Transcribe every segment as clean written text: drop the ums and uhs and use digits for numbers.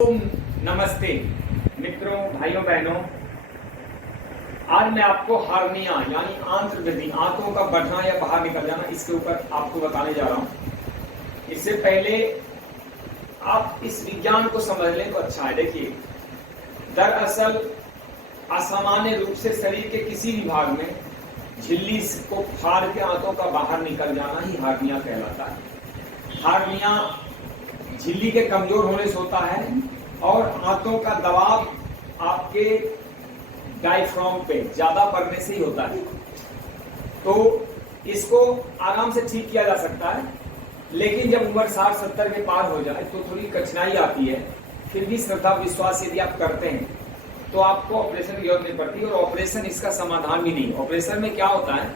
ओम नमस्ते मित्रों, भाइयों बहनों। आज मैं आपको हार्निया यानी आंत्र वृद्धि, आंतों का बढ़ना या बाहर निकल जाना, इसके ऊपर आपको बताने जा रहा हूं। इससे पहले आप इस विज्ञान को समझ लें तो अच्छा है। देखिए, दरअसल असामान्य रूप से शरीर के किसी भी भाग में झिल्ली को फाड़ के आंतों का बाहर निकल जाना ही हार्निया कहलाता है। हार्निया झिल्ली के कमजोर होने से होता है और आंतों का दबाव आपके डायफ्राम पे ज्यादा पड़ने से ही होता है। तो इसको आराम से ठीक किया जा सकता है, लेकिन जब उम्र 60-70 के पार हो जाए तो थोड़ी कठिनाई आती है। फिर भी श्रद्धा विश्वास यदि आप करते हैं तो आपको ऑपरेशन की जरूरत नहीं पड़ती, और ऑपरेशन इसका समाधान भी नहीं। ऑपरेशन में क्या होता है,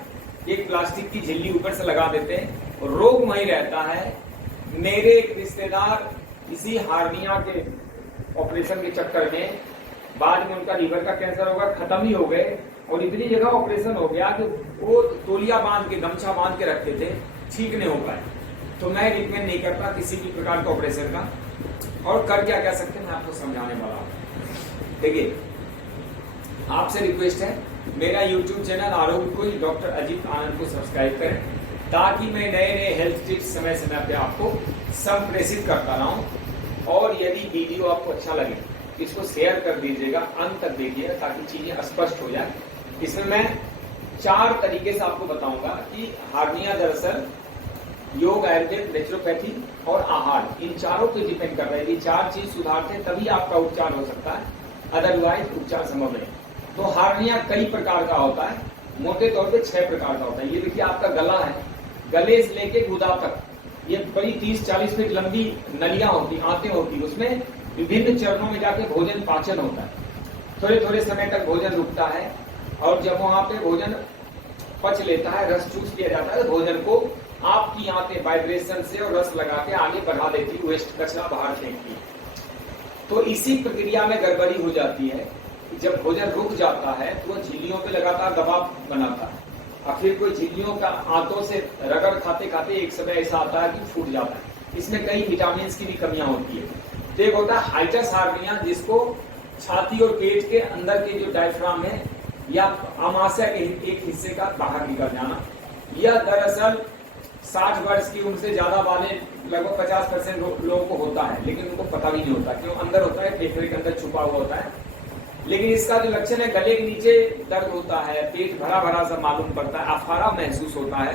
एक प्लास्टिक की झिल्ली ऊपर से लगा देते हैं और रोग वहीं रहता है। मेरे एक रिश्तेदार इसी हार्निया के ऑपरेशन के चक्कर में बाद में उनका लीवर का कैंसर होगा, खत्म ही हो गए, और इतनी जगह ऑपरेशन हो गया कि वो तौलिया बांध के, गमछा बांध के रखते थे, ठीक नहीं हो पाए। तो मैं रिकमेंड नहीं करता किसी भी प्रकार का ऑपरेशन का। और कर क्या सकते हैं मैं आपको समझाने वाला हूं। देखिए, आपसे रिक्वेस्ट है, मेरा यूट्यूब चैनल आरोग्य कोई डॉक्टर अजीत आनंद को सब्सक्राइब करें, ताकि मैं नए नए हेल्थ टिप्स समय समय पे आपको संप्रेषित करता रहूं। और यदि वीडियो आपको अच्छा लगे इसको शेयर कर दीजिएगा, अंत तक देखिएगा ताकि चीजें स्पष्ट हो जाए। इसमें मैं 4 तरीके से आपको बताऊंगा कि हार्निया दरअसल योग, आयुर्वेद, नेचुरोपैथी और आहार, इन चारों पे डिपेंड कर रहा है। ये 4 चीज सुधारते हैं तभी आपका उपचार हो सकता है, अदरवाइज उपचार संभव नहीं। तो हार्निया कई प्रकार का होता है, मोटे तौर पे 6 प्रकार का होता है। ये देखिए, आपका गला है, गले से लेके गुदा तक ये बड़ी 30-40 फीट लंबी नलियां होती, आंतें होती, उसमें विभिन्न चरणों में जाके भोजन पाचन होता है। थोड़े थोड़े समय तक भोजन रुकता है, और जब वहां पे भोजन पच लेता है, रस चूस लिया जाता है, भोजन को आपकी आंतें वाइब्रेशन से और रस लगा के आगे बढ़ा देती है, वेस्ट कचरा बाहर फेंकती है। तो इसी प्रक्रिया में गड़बड़ी हो जाती है। जब भोजन रुक जाता है तो वह झिल्लियों पे लगातार दबाव बनाता है, और फिर कोई झिल्लियों का आंतों से रगड़ खाते खाते एक समय ऐसा आता है कि फूट जाता है। इसमें कई विटामिन की भी कमियां होती है। तो एक होता है हाइटस हार्निया, जिसको छाती और पेट के अंदर के जो डायफ्राम है या आमाशय के एक हिस्से का बाहर निकल जाना। यह दरअसल 60 वर्ष की उम्र से ज्यादा वाले लगभग 50% लोगों को होता है, लेकिन उनको पता भी नहीं होता, क्यों अंदर होता है, फेफड़े के अंदर छुपा हुआ होता है। लेकिन इसका जो लक्षण है, गले के नीचे दर्द होता है, पेट भरा भरा सा मालूम पड़ता है, अफारा महसूस होता है,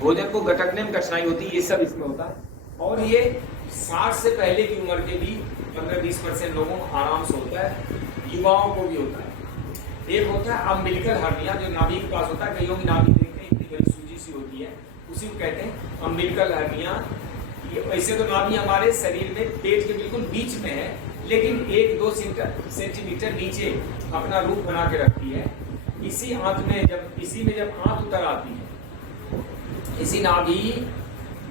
भोजन को गटकने में कठिनाई होती है, ये सब इसमें होता है। और ये 60 से पहले की उम्र के भी 15-20% लोगों को आराम से होता है, युवाओं को भी होता है। एक होता है अम्बिलिकल हार्निया, जो नाभि के पास होता है, कईयों की नाभि देखते हैं इतनी बड़ी सूजी सी होती है, उसी को कहते हैं अम्बिलिकल हार्निया। ऐसे तो नाभि हमारे शरीर में पेट के बिल्कुल बीच में है, लेकिन 1-2 सेंटीमीटर नीचे अपना रूप बना के रखती है। इसी आंत में जब आंत उतर आती है, इसी नाभि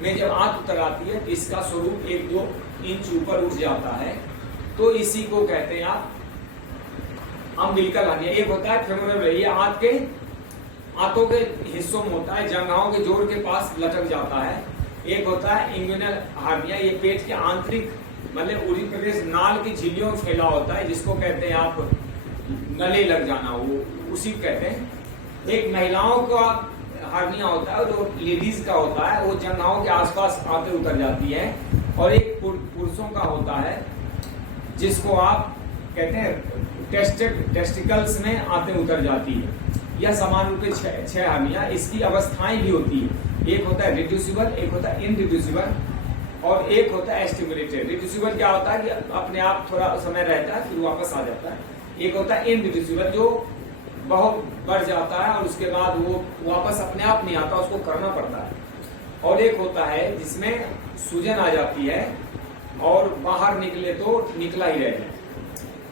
में जब आंत उतर आती है, तो इसका स्वरूप 1-2 इंच ऊपर उठ जाता है। तो इसी को कहते हैं आप अम्बिलिकल हार्निया। एक होता है फेमोरल, ये आंतों के हिस्सों में होता है, जंघाओं के जोड़ के पास लटक जाता है। एक होता है इंग्विनल हार्निया, ये पेट के आंतरिक मतलब उरी प्रदेश नाल की झिल्लियों में फैला होता है, जिसको कहते हैं आप गले लग जाना, वो उसी को कहते हैं। एक महिलाओं का हार्निया होता है, जो लेडीज का होता है, वो जंघाओं के आसपास आंतें उतर जाती है। और एक पुरुषों का होता है, जिसको आप कहते हैं टेस्टिकल्स में आंतें उतर जाती है। यह समान रूप से 6 हार्निया, इसकी अवस्थाएं भी होती है। एक होता है रिड्यूसिबल, एक होता है इनरिड्यूसिबल, और एक होता है एस्टिमुलेटेड। रिड्यूसिबल क्या होता है कि अपने आप थोड़ा समय रहता है फिर वापस आ जाता है। एक होता है इनरिड्यूसिबल, जो बहुत बढ़ जाता है और उसके बाद वो वापस अपने आप नहीं आता, उसको करना पड़ता है। और एक होता है जिसमें सूजन आ जाती है और बाहर निकले तो निकला ही रह जाए।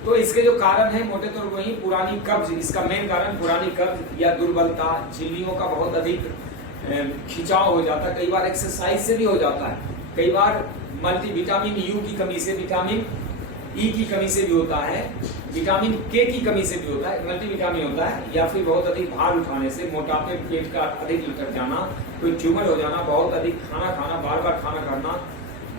तो इसके जो कारण है मोटे तौर वही पुरानी कब्ज, इसका मेन कारण पुरानी कब्ज या दुर्बलता, झिल्लियों का बहुत अधिक खिंचाव हो जाता है, कई बार एक्सरसाइज से भी हो जाता है, कई बार मल्टीविटामिन यू की कमी से, विटामिन ई की कमी से भी होता है, विटामिन के की कमी से भी होता है, मल्टीविटामिन होता है, या फिर बहुत अधिक भार उठाने से, मोटापे, पेट का अधिक लटक जाना, कोई ट्यूमर हो जाना, बहुत अधिक खाना खाना, बार बार खाना खाना,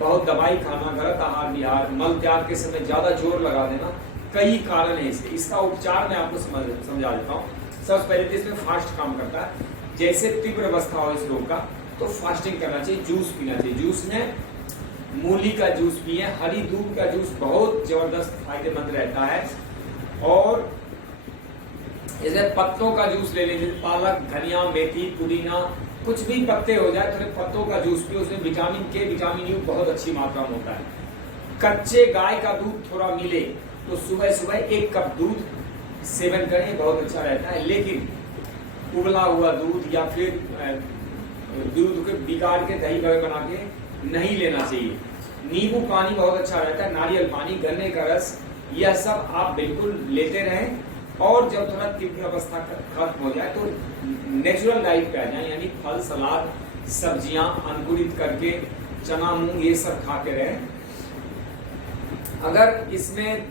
बहुत दवाई खाना, गलत आहार विहार, मल त्याग के समय ज्यादा जोर लगा देना, कई कारण है इसके। इसका उपचार मैं आपको समझा देता हूँ। सबसे पहले तो इसमें फास्ट काम करता है। जैसे तीव्र अवस्था हो इस रोग का तो फास्टिंग करना चाहिए, जूस पीना चाहिए। जूस में मूली का जूस पिए, हरी दूध का जूस बहुत जबरदस्त फायदेमंद रहता है। और जैसे पत्तों का जूस ले लीजिए, पालक, धनिया, मेथी, पुदीना, कुछ भी पत्ते हो जाए, थोड़े पत्तों का जूस पिए, उसमें विटामिन के, विटामिन यू बहुत अच्छी मात्रा में होता है। कच्चे गाय का दूध थोड़ा मिले तो सुबह सुबह 1 कप दूध सेवन करें, बहुत अच्छा रहता है। लेकिन उबला हुआ दूध या फिर दूध के बिगाड़ के दही बना के नहीं लेना चाहिए। नींबू पानी बहुत अच्छा रहता है, नारियल पानी, गन्ने का रस, यह सब आप बिल्कुल लेते रहें। और जब थोड़ा तीव्र अवस्था खत्म हो जाए तो नेचुरल डाइट पे आ जाए, यानी फल, सलाद, सब्जियां अंकुरित करके, चना, मूंग, ये सब खाते रहें। अगर इसमें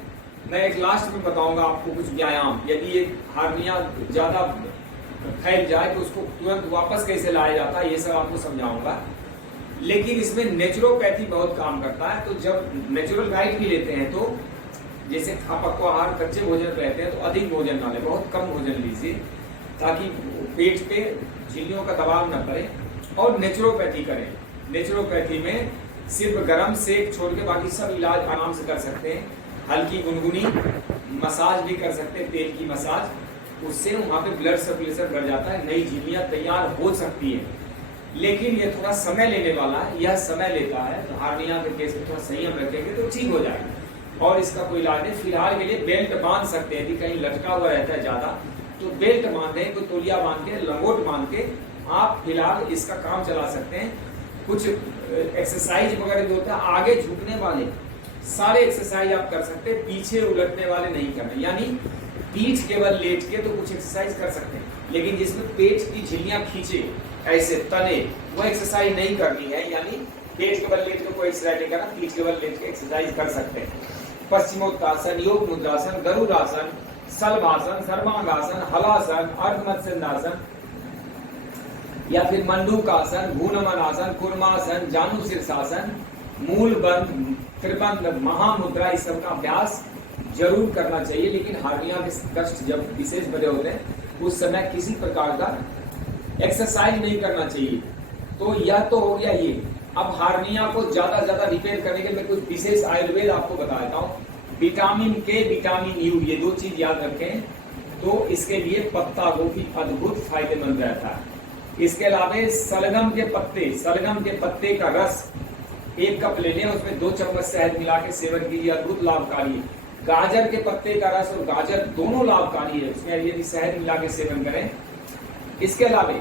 मैं एक लास्ट में बताऊंगा आपको कुछ व्यायाम, यदि ये हार्निया ज्यादा फैल जाए तो उसको तुरंत वापस कैसे लाया जाता है, ये सब आपको समझाऊंगा। लेकिन इसमें नेचुरोपैथी बहुत काम करता है। तो जब नेचुरल डाइट भी लेते हैं तो जैसे आप पक्वाहार, कच्चे भोजन रहते हैं तो अधिक भोजन ना लें, बहुत कम भोजन लीजिए ताकि पेट पे झिल्लियों का दबाव न पड़े। और नेचुरोपैथी करें। नेचुरोपैथी में सिर्फ गर्म सेक छोड़ के बाकी सब इलाज आराम से कर सकते हैं। हल्की गुनगुनी मसाज भी कर सकते हैं, तेल की मसाज, उससे वहां पे ब्लड सर्कुलेशन बढ़ जाता है, नई झिल्लियां तैयार हो सकती है। लेकिन ये थोड़ा समय लेने वाला है, यह समय लेता है। तो हार्निया के केस में थोड़ा संयम रखेंगे तो ठीक हो जाएगा। और इसका कोई इलाज नहीं। फिलहाल के लिए बेल्ट बांध सकते हैं, यदि कहीं लटका हुआ रहता है ज्यादा तो बेल्ट बांधे, कोई तौलिया बांध के, लंगोट बांध के आप फिलहाल इसका काम चला सकते हैं। कुछ एक्सरसाइज वगैरह जो होता है आगे झुकने वाले सारे एक्सरसाइज आप कर सकते हैं, पीछे उलटने वाले नहीं करने। यानी पीठ केवल लेट के तो कुछ एक्सरसाइज कर सकते हैं, लेकिन जिसमें पेट की झिल्लियां खींचे, ऐसे तने, वो एक्सरसाइज नहीं करनी है। यानी पेट केवल लेट के कोई एक्सरसाइज नहीं करना, पीठ केवल लेट के एक्सरसाइज कर सकते हैं। पश्चिमोत्तासन, योग मुद्रासन, गरुड़ासन, सलभासन, सर्वांगासन, हलासन, अर्धमत्स्यंदासन या फिर मंडूकासन, भूनमनासन, कुर्मासन, जानु शीर्षासन, मूल बंध, त्रिबंध, महामुद्रा, इस सब का अभ्यास जरूर करना चाहिए। लेकिन हार्निया के कष्ट जब विशेष बड़े होते हैं उस समय किसी प्रकार का एक्सरसाइज नहीं करना चाहिए। तो यह तो हो गया ये। अब हार्निया को ज्यादा ज्यादा रिपेयर करने के लिए कुछ विशेष आयुर्वेद आपको बता देता हूँ। विटामिन के, विटामिन यू, ये 2 चीज याद रखें। तो इसके लिए पत्ता गोभी अद्भुत फायदेमंद रहता है। इसके अलावा सलगम के पत्ते का रस 1 कप ले लें, उसमें 2 चम्मच शहद मिला के सेवन कीजिए, अद्भुत लाभकारी है। गाजर के पत्ते का रस और गाजर दोनों लाभकारी है, उसमें यदि शहद मिला के सेवन करें। इसके अलावा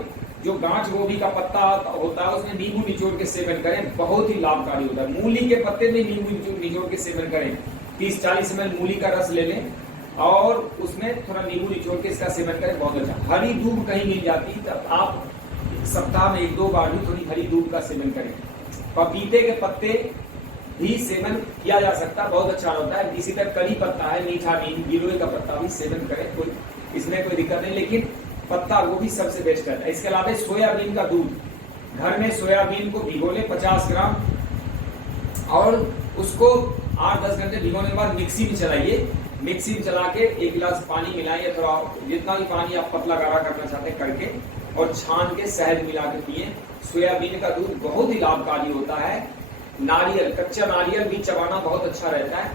जो गांठ गोभी का पत्ता होता है उसमें नींबू निचोड़ के सेवन करें, बहुत ही लाभकारी होता है। मूली के पत्ते में नींबू निचोड़ के सेवन करें, 30-40 ml मूली का रस ले लें और उसमें थोड़ा नींबू निचोड़ के इसका सेवन करें, बहुत अच्छा। हरी दूध कहीं मिल जाती तब आप सप्ताह में 1-2 बार भी थोड़ी हरी दूध का सेवन करें। पपीते के पत्ते भी सेवन किया जा सकता है, बहुत अच्छा होता है। इसी तरह करी पत्ता है, मीठा नीम, गिलोय का पत्ता भी सेवन करें, कोई इसमें कोई दिक्कत नहीं। लेकिन पत्ता वो भी सबसे बेस्ट है। इसके अलावा सोयाबीन का दूध, घर में सोयाबीन को भिगो ले 50 ग्राम और उसको 8-10 घंटे भिगोने के बाद मिक्सी में चलाइए। मिक्सी में चला के 1 गिलास पानी मिलाइए, थोड़ा जितना भी पानी आप पतला गाढ़ा करना चाहते हैं करके, और छान के शहद मिला के पिए। सोयाबीन का दूध बहुत ही लाभकारी होता है। नारियल, कच्चा नारियल भी चबाना बहुत अच्छा रहता है।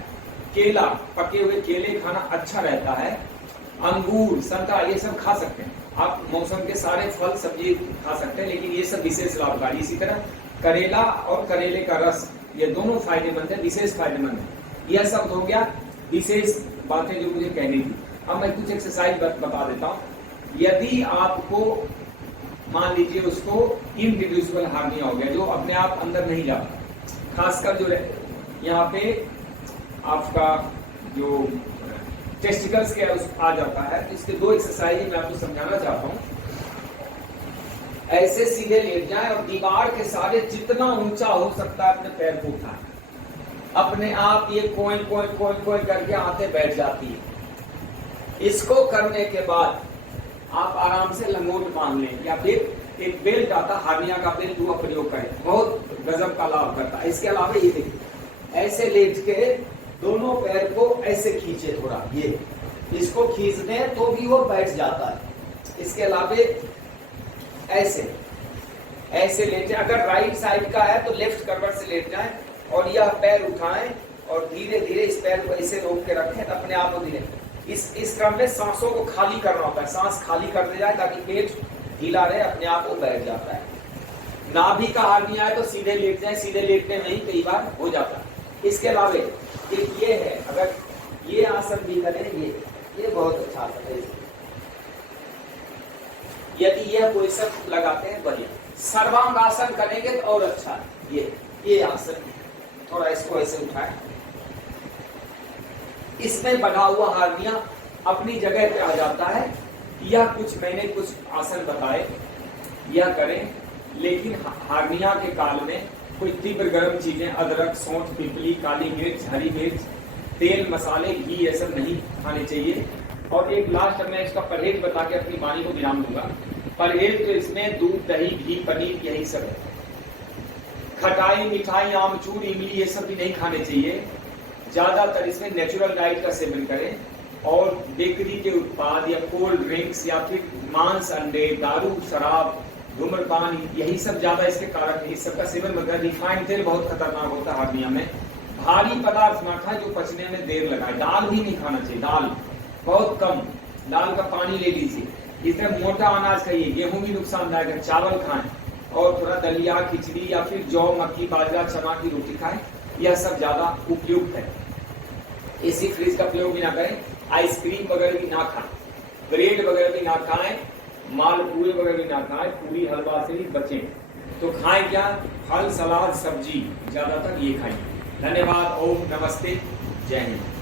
केला, पके हुए केले खाना अच्छा रहता है। अंगूर, संतरा, ये सब खा सकते हैं आप। मौसम के सारे फल सब्जी खा सकते हैं, लेकिन ये सब विशेष लाभकारी। इसी तरह करेला और करेले का रस, ये दोनों फायदेमंद है, विशेष फायदेमंद है। यह सब हो गया विशेष बातें जो मुझे कहनी थी। अब मैं कुछ एक्सरसाइज बता देता हूँ। यदि आपको मान लीजिए उसको इनरिड्यूसिबल हार्निया हो गया, जो अपने आप अंदर नहीं जाता, खासकर जो यहाँ पे आपका जो टेस्टिकल्स के आ जाता है, तो इसके 2 एक्सरसाइज मैं आपको समझाना चाहता हूँ। ऐसे सीधे लेट जाएं और दीवार के सारे जितना ऊंचा हो सकता है अपने पैर को उठाएं। अपने आप ये कोइन करके आते बैठ जाती है। इसको करने के बाद आप आराम से लंगोट बांध लें या फिर एक बेल्ट आता, हार्निया का बेल्ट, वो प्रयोग करें, बहुत गजब का लाभ करता है। इसके अलावा ये देखिए, ऐसे लेट के दोनों पैर को ऐसे खींचे थोड़ा, ये इसको खींचने तो भी वो बैठ जाता है। इसके अलावा ऐसे ऐसे लेटे, अगर राइट साइड का है तो लेफ्ट करवट से लेट जाएं और यह पैर उठाएं और धीरे धीरे इस पैर को ऐसे रोक के रखें, तो अपने आप को धीरे इस क्रम में सांसों को खाली करना होता है, सांस खाली करते जाए ताकि पेट ढीला रहे, अपने आप वो बैठ जाता है। नाभि का हार्निया है तो सीधे लेट जाए, सीधे लेटने में ही कई बार हो जाता है। इसके अलावा एक ये है, अगर ये आसन भी करें, ये बहुत अच्छा आसन है। यदि यह पोजीशन लगाते हैं बढ़िया, सर्वांग आसन करेंगे तो और अच्छा है। ये आसन थोड़ा इसको ऐसे उठाएं, इसमें बना हुआ हार्निया अपनी जगह पे आ जाता है। यह कुछ मैंने कुछ आसन बताए, यह करें, लेकिन हार्निया के काल में कोई तीव्र गर्म चीजें, अदरक, सौंठ, पिपली, काली मिर्च, हरी मिर्च, तेल, मसाले, घी, ये सब नहीं खाने चाहिए। और एक लास्ट मैं इसका परहेज बता के अपनी वाणी को विराम दूंगा। परहेज तो इसमें दूध, दही, घी, पनीर, यही सब है। खटाई, मिठाई, आमचूर, इमली, ये सब भी नहीं खाने चाहिए। ज्यादातर इसमें नेचुरल डाइट का सेवन करें और बेकरी के उत्पाद या कोल्ड ड्रिंक्स या फिर मांस, अंडे, दारू, शराब, धूम्रपान, यही सब ज्यादा इसके कारक है। इस सब का सेवन मत करें। रिफाइंड तेल बहुत खतरनाक होता है हार्निया में। भारी पदार्थ ना खाएं जो पचने में देर लगाए। दाल भी नहीं खाना चाहिए, दाल बहुत कम, दाल का पानी ले लीजिए। इस तरह मोटा अनाज खाइए, गेहूं भी नुकसानदायक है, चावल खाएं और थोड़ा दलिया, खिचड़ी या फिर जौ, मक्की, बाजरा, चना की रोटी खाएं, यह सब ज्यादा उपयुक्त है। एसी फ्रिज का प्रयोग भी ना करें, आइसक्रीम वगैरह भी ना खाएं, ब्रेड वगैरह भी ना खाएं, मालपुए वगैरह भी ना खाएं, पूरी हलवा से भी बचें। तो खाएं क्या? फल, सलाद, सब्जी, ज्यादातर ये खाएं। धन्यवाद। ओम नमस्ते, जय हिंद।